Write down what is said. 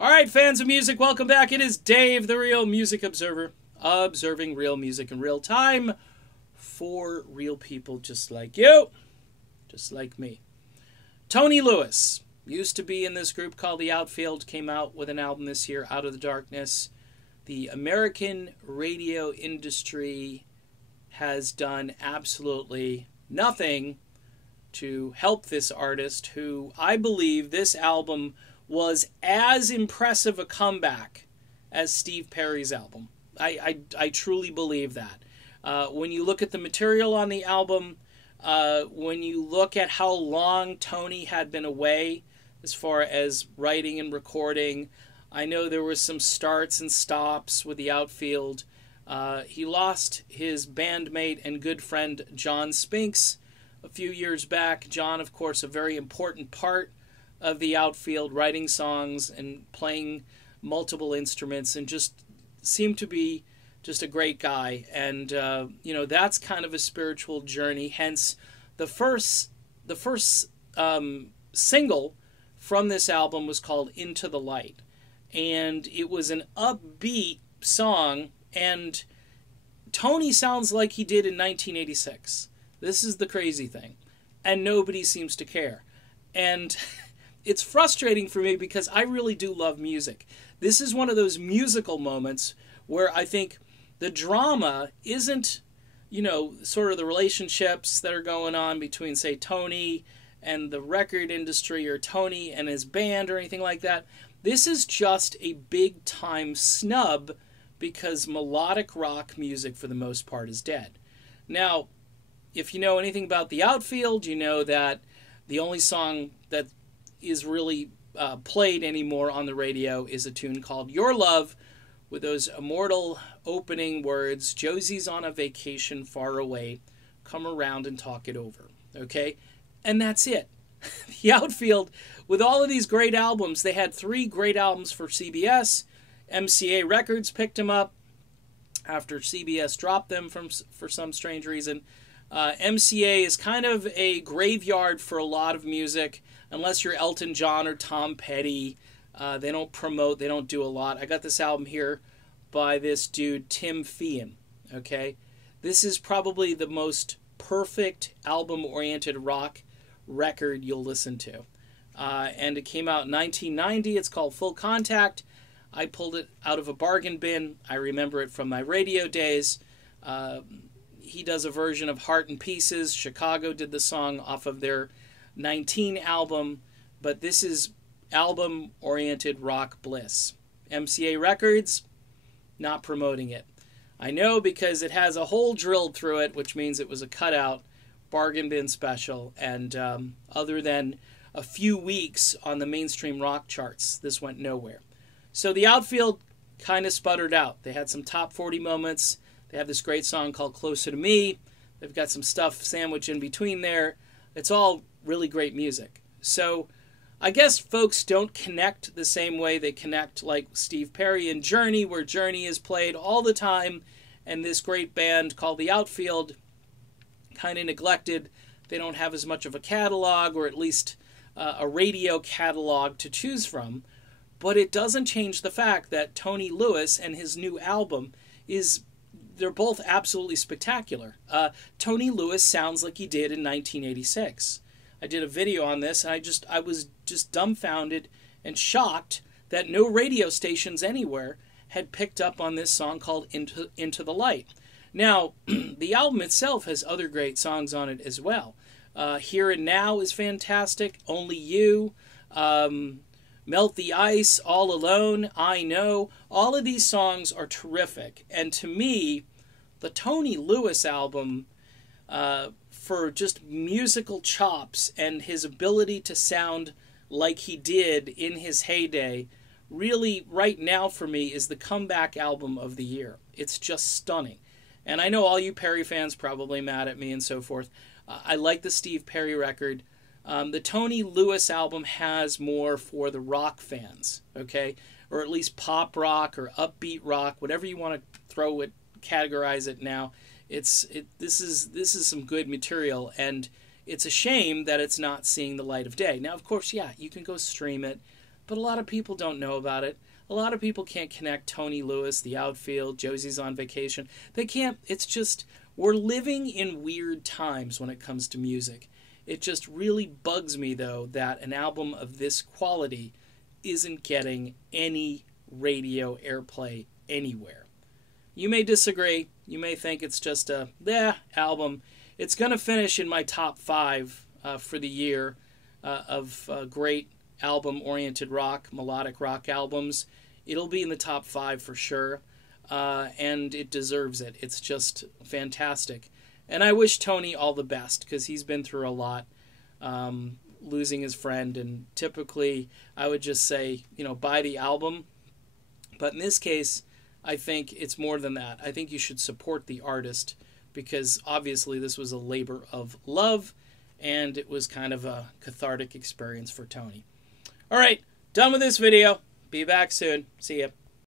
All right, fans of music, welcome back. It is Dave, the Real Music Observer, observing real music in real time for real people just like you, just like me. Tony Lewis used to be in this group called The Outfield, came out with an album this year, Out of the Darkness. The American radio industry has done absolutely nothing to help this artist, who I believe this album was as impressive a comeback as Steve Perry's album. I truly believe that. When you look at the material on the album, when you look at how long Tony had been away as far as writing and recording, I know there was some starts and stops with The Outfield. He lost his bandmate and good friend John Spinks a few years back. John, of course, a very important part of The Outfield, writing songs and playing multiple instruments, and just seemed to be just a great guy. And that's kind of a spiritual journey. Hence, the first single from this album was called Into the Light, and it was an upbeat song. And Tony sounds like he did in 1986. This is the crazy thing, and nobody seems to care. And it's frustrating for me because I really do love music. This is one of those musical moments where I think the drama isn't, sort of the relationships that are going on between, say, Tony and the record industry, or Tony and his band, or anything like that. This is just a big-time snub because melodic rock music, for the most part, is dead. Now, if you know anything about The Outfield, you know that the only song that is really played anymore on the radio is a tune called Your Love, with those immortal opening words, Josie's on a vacation far away, come around and talk it over, okay? And that's it. The Outfield, with all of these great albums, they had 3 great albums for CBS. MCA Records picked them up after CBS dropped them for some strange reason. MCA is kind of a graveyard for a lot of music. Unless you're Elton John or Tom Petty, they don't promote, they don't do a lot. I got this album here by this dude, Tim Feehan, okay? This is probably the most perfect album-oriented rock record you'll listen to. And it came out in 1990. It's called Full Contact. I pulled it out of a bargain bin. I remember it from my radio days. He does a version of Heart in Pieces. Chicago did the song off of their 19 album, but this is album-oriented rock bliss. MCA Records, not promoting it. I know, because it has a hole drilled through it, which means it was a cutout, bargain bin special, and other than a few weeks on the mainstream rock charts, this went nowhere. So The Outfield kind of sputtered out. They had some top 40 moments. They have this great song called Closer to Me. They've got some stuff sandwiched in between there. It's all really great music. So I guess folks don't connect the same way they connect like Steve Perry and Journey, where Journey is played all the time, and this great band called The Outfield kind of neglected. They don't have as much of a catalog, or at least a radio catalog to choose from. But it doesn't change the fact that Tony Lewis and his new album they're both absolutely spectacular. Tony Lewis sounds like he did in 1986. I did a video on this, and I was just dumbfounded and shocked that no radio stations anywhere had picked up on this song called Into the Light. Now, the album itself has other great songs on it as well. Here and Now is fantastic. Only You, Melt the Ice, All Alone, I Know. All of these songs are terrific. And to me, the Tony Lewis album, for just musical chops and his ability to sound like he did in his heyday, really, right now for me, is the comeback album of the year. It's just stunning. And I know all you Perry fans probably mad at me and so forth. I like the Steve Perry record. The Tony Lewis album has more for the rock fans, okay? Or at least pop rock or upbeat rock, whatever you want to throw it, categorize it now. This is some good material, and it's a shame that it's not seeing the light of day. Now, of course, yeah, you can go stream it. but a lot of people don't know about it. A lot of people can't connect Tony Lewis, The Outfield, Josie's on Vacation. They can't. It's just, we're living in weird times when it comes to music. It just really bugs me, though, that an album of this quality isn't getting any radio airplay anywhere. You may disagree. You may think it's just a album. It's going to finish in my top 5 for the year of great album-oriented rock, melodic rock albums. It'll be in the top 5 for sure, and it deserves it. It's just fantastic. And I wish Tony all the best, because he's been through a lot, losing his friend, and typically I would just say, buy the album. But in this case, I think it's more than that. I think you should support the artist, because obviously this was a labor of love, and it was kind of a cathartic experience for Tony. All right, done with this video. Be back soon. See ya.